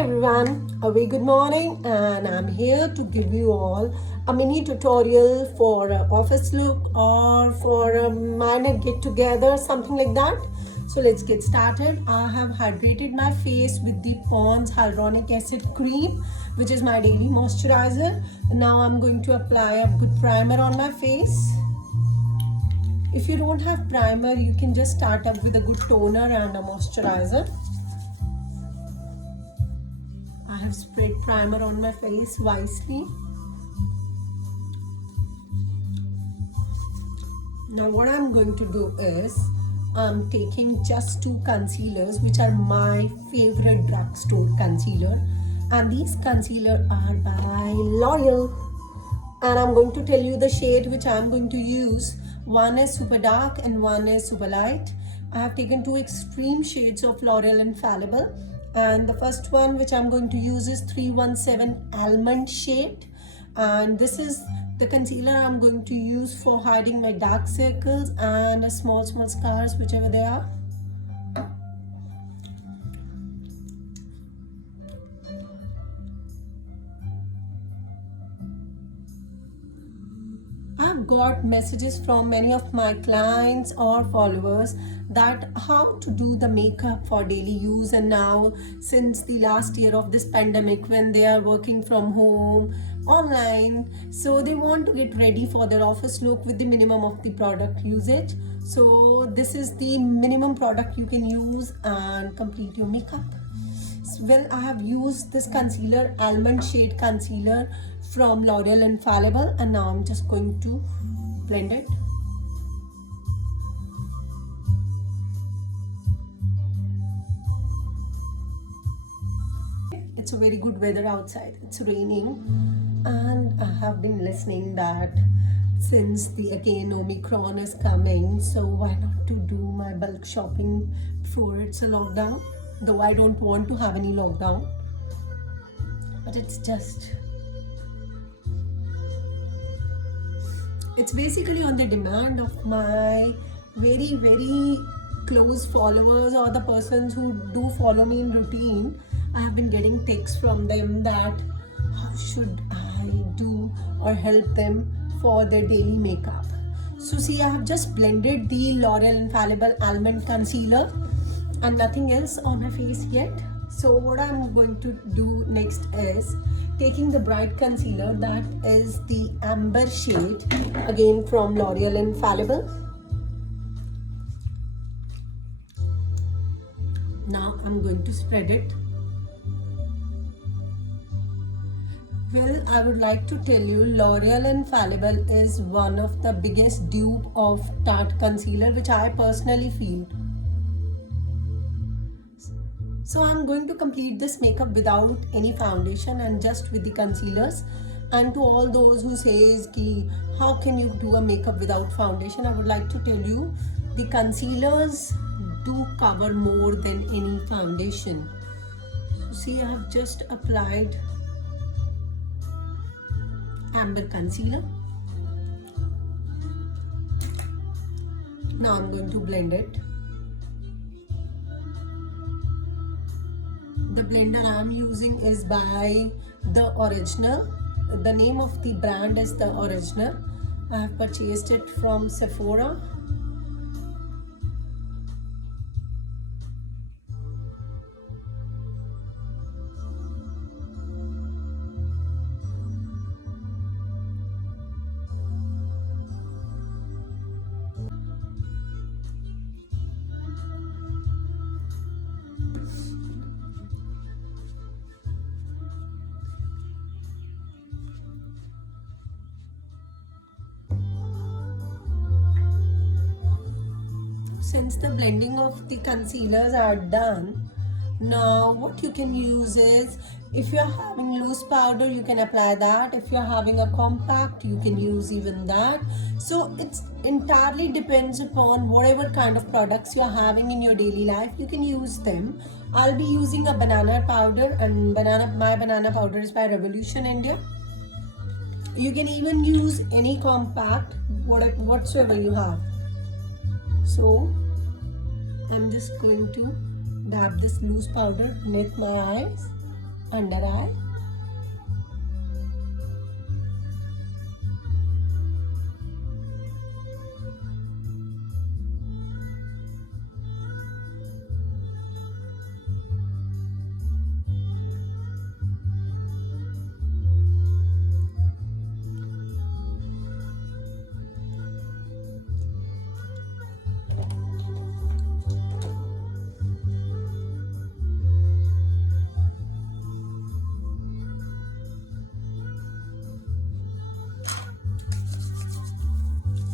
everyone, a very good morning, and I'm here to give you all a mini tutorial for an office look or for a minor get together, something like that. So let's get started. I have hydrated my face with the Pond's Hyaluronic Acid Cream, which is my daily moisturizer. Now I'm going to apply a good primer on my face. If you don't have primer, you can just start up with a good toner and a moisturizer. I have spread primer on my face wisely. Now what I'm going to do is I'm taking just two concealers, which are my favorite drugstore concealer, and these concealer are by L'Oreal, and I'm going to tell you the shade which I'm going to use. One is super dark and one is super light. I have taken two extreme shades of L'Oreal Infallible, and the first one which I'm going to use is 317 Almond shade, and this is the concealer I'm going to use for hiding my dark circles and small scars, whichever they are. I've got messages from many of my clients or followers that how to do the makeup for daily use, and now since the last year of this pandemic, when they are working from home online, so they want to get ready for their office look with the minimum of the product usage. So this is the minimum product you can use and complete your makeup. Well, I have used this concealer, Almond shade concealer from L'Oreal Infallible, and now I'm just going to blend it. It's a very good weather outside. It's raining, and I have been listening that since the again Omicron is coming, so why not to do my bulk shopping before it's a lockdown? Though I don't want to have any lockdown, but it's basically on the demand of my very close followers or the persons who do follow me in routine. I have been getting texts from them that how should I do or help them for their daily makeup. So see, I have just blended the L'Oreal Infallible Almond Concealer and nothing else on my face yet. So what I'm going to do next is taking the bright concealer, that is the Amber shade, again from L'Oreal Infallible. Now I'm going to spread it. Well, I would like to tell you L'Oreal Infallible is one of the biggest dupe of Tarte concealer, which I personally feel. So I'm going to complete this makeup without any foundation and just with the concealers. And to all those who says ki how can you do a makeup without foundation, I would like to tell you the concealers do cover more than any foundation. So see, I have just applied Amber concealer. Now I'm going to blend it. The blender I'm using is by The Original. The name of the brand is The Original. I have purchased it from Sephora. Since the blending of the concealers are done, now what you can use is, if you're having loose powder, you can apply that. If you're having a compact, you can use even that. So it's entirely depends upon whatever kind of products you're having in your daily life, you can use them. I'll be using a banana powder, and my banana powder is by Revolution India. You can even use any compact, whatsoever you have. So I'm just going to dab this loose powder beneath my eyes under eye.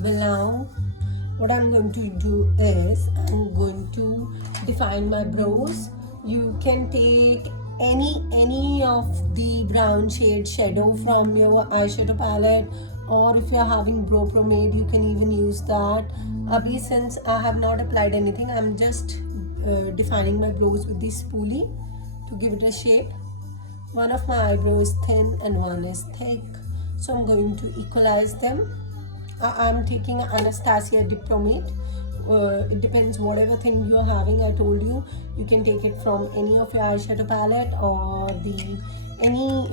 Well, now what I'm going to do is I'm going to define my brows. You can take any of the brown shade shadow from your eyeshadow palette, or if you're having brow pomade you can even use that. Abhi, since I have not applied anything, I'm just defining my brows with this spoolie to give it a shape. One of my eyebrows is thin and one is thick, so I'm going to equalize them. I'm taking Anastasia Dip Pomade. It depends whatever thing you're having. I told you, you can take it from any of your eyeshadow palette or any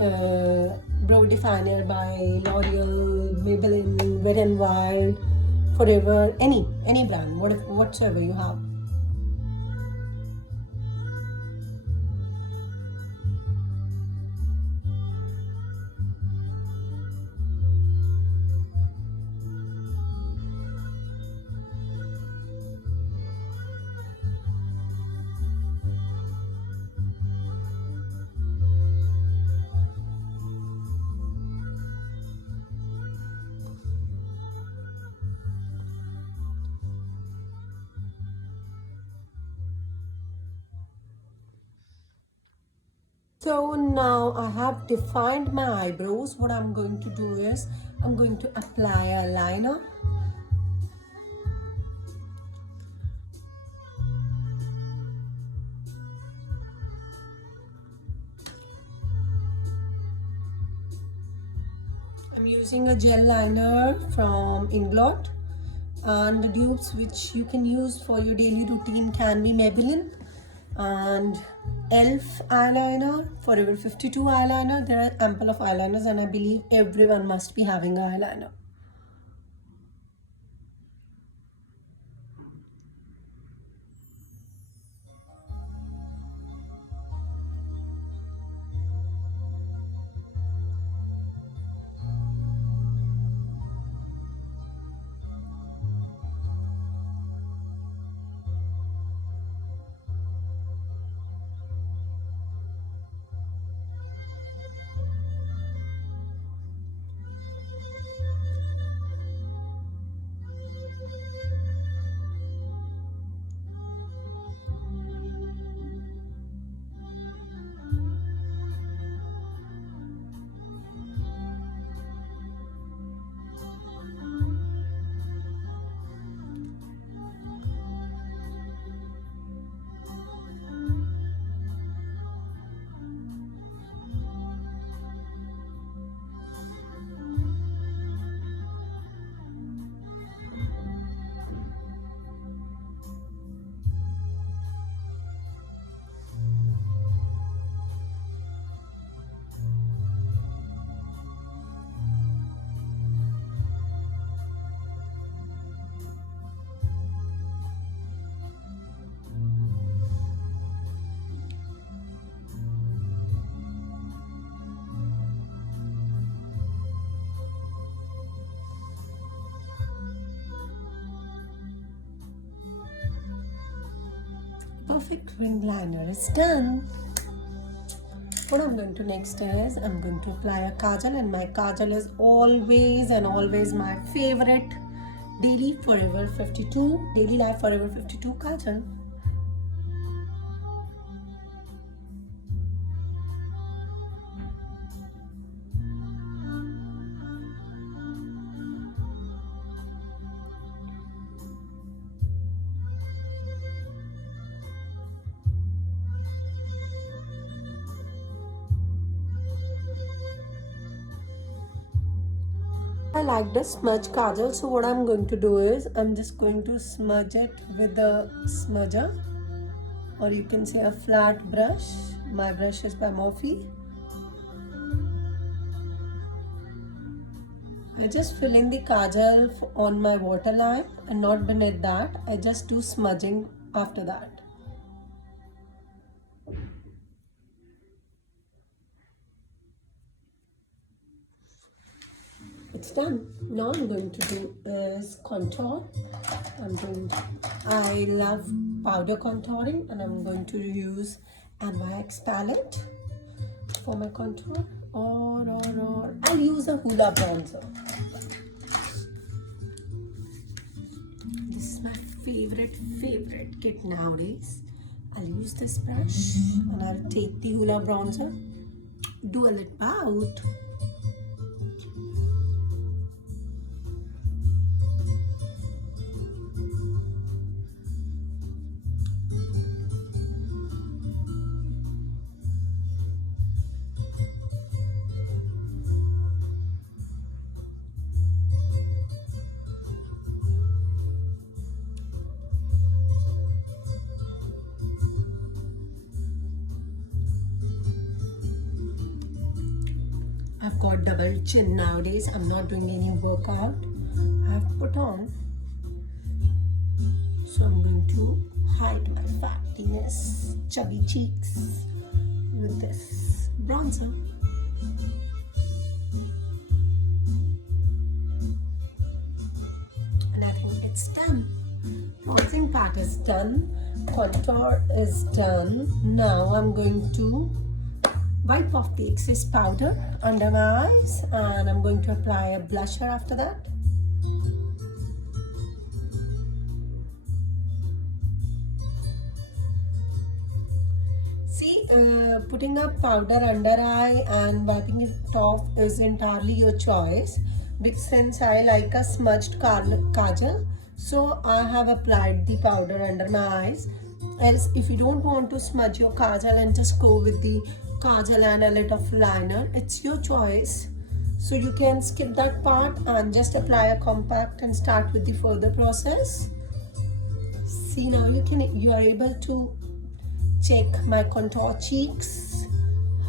brow definer by L'Oreal, Maybelline, Wet n Wild, Forever, any brand, whatsoever you have. So now I have defined my eyebrows. What I'm going to do is I'm going to apply a liner. I'm using a gel liner from Inglot, and the dupes which you can use for your daily routine can be Maybelline and ELF eyeliner, Forever 52 eyeliner. There are ample of eyeliners and I believe everyone must be having eyeliner. Perfect ring liner is done. What I'm going to next is I'm going to apply a kajal, and my kajal is always and always my favorite Daily Forever 52, Daily Life Forever 52 kajal. I like the smudge kajal, so what I'm going to do is I'm just going to smudge it with a smudger, or you can say a flat brush, My brush is by Morphe. I just fill in the kajal on my waterline and not beneath that. I just do smudging after that. It's done. Now I'm going to do is contour. I love powder contouring, and I'm going to use NYX palette for my contour. Or I'll use a Hoola bronzer. This is my favorite kit nowadays. I'll use this brush and I'll take the Hoola bronzer, do a little bout. I've got double chin nowadays. I'm not doing any workout. I've put on. So I'm going to hide my fattiness, chubby cheeks with this bronzer. And I think it's done. Bronzing part is done. Contour is done. Now I'm going to wipe off the excess powder under my eyes, and I'm going to apply a blusher after that. See, putting a powder under eye and wiping it off is entirely your choice. But since I like a smudged kajal, so I have applied the powder under my eyes. Else, if you don't want to smudge your kajal and just go with the kajal and a little of liner, it's your choice. So you can skip that part and just apply a compact and start with the further process. See, now you are able to check my contour cheeks,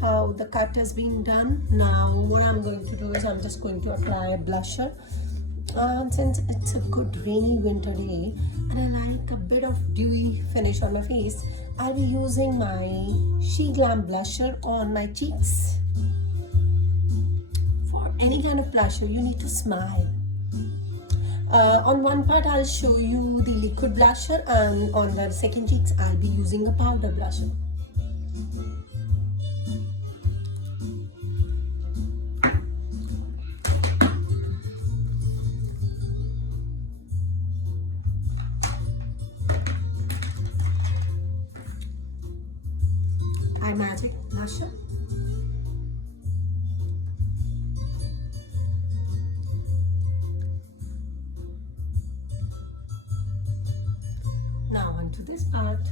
how the cut has been done. Now what I'm going to do is I'm just going to apply a blusher, and since it's a good rainy winter day and I like a bit of dewy finish on my face, I'll be using my SheGlam blusher on my cheeks. For any kind of blusher, you need to smile. On one part, I'll show you the liquid blusher, and on the second cheeks, I'll be using a powder blusher. Magic blusher. Now onto this part.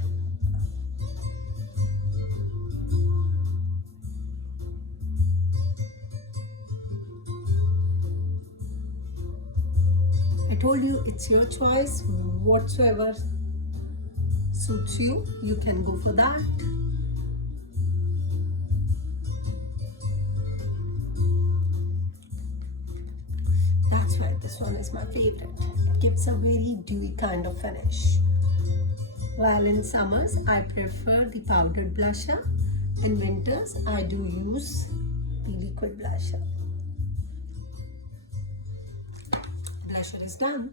I told you it's your choice. Whatsoever suits you, you can go for that. That's why this one is my favorite. It gives a very dewy kind of finish. While in summers, I prefer the powdered blusher. In winters, I do use the liquid blusher. Blusher is done.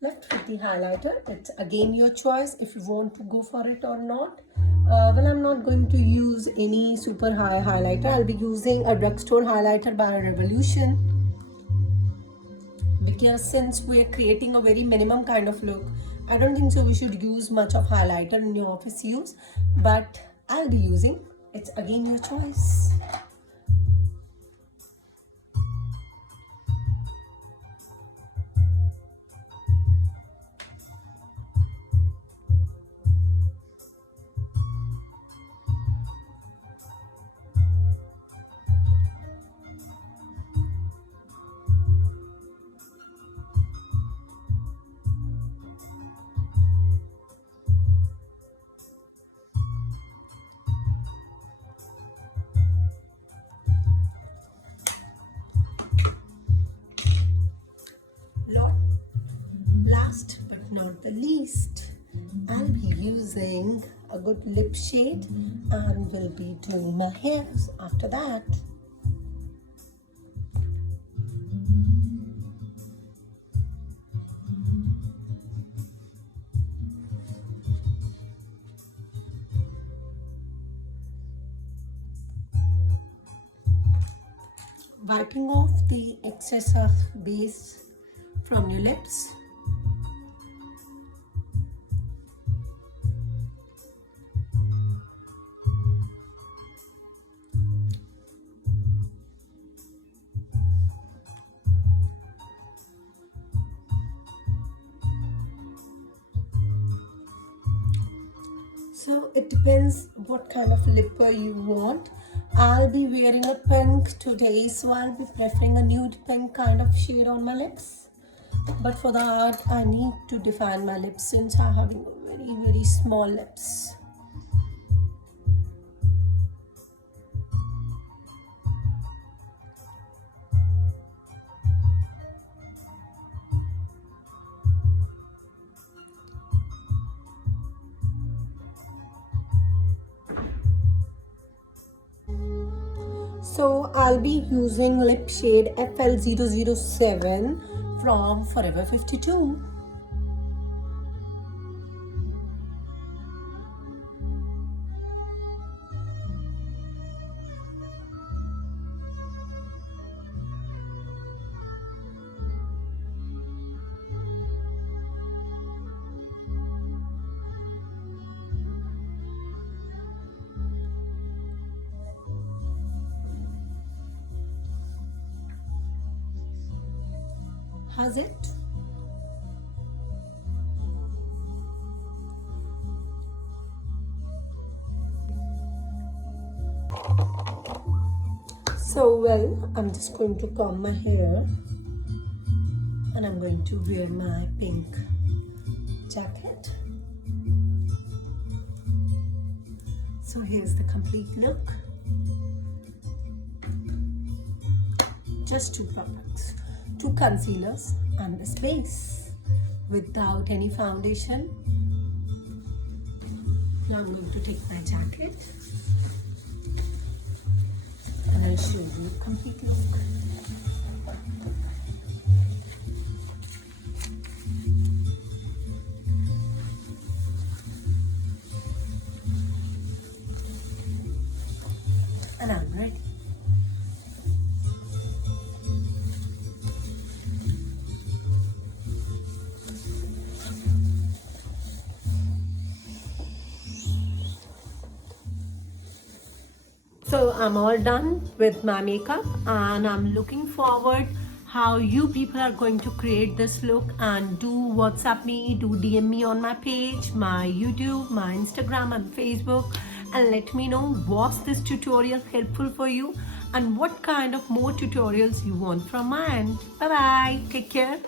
Left with the highlighter. It's again your choice if you want to go for it or not. Well, I'm not going to use any super high highlighter. I'll be using a drugstore highlighter by Revolution. Because since we're creating a very minimum kind of look, I don't think so we should use much of highlighter in your office use, but I'll be using. It's again your choice. last but not the least, I'll be using a good lip shade and will be doing my hairs after that. Wiping off the excess of base from your lips. So it depends what kind of lipper you want. I'll be wearing a pink today, so I'll be preferring a nude pink kind of shade on my lips. But for that, I need to define my lips since I'm having very small lips. So I'll be using lip shade FL007 from Forever 52. How's it? So well, I'm just going to comb my hair and I'm going to wear my pink jacket. So here's the complete look. Just two products, two concealers and this base without any foundation. Now I'm going to take my jacket and I'll show you the complete look. And I'm ready. So I'm all done with my makeup and I'm looking forward how you people are going to create this look, and do WhatsApp me, do DM me on my page, my YouTube, my Instagram and Facebook, and let me know, was this tutorial helpful for you and what kind of more tutorials you want from my end. Bye bye, take care.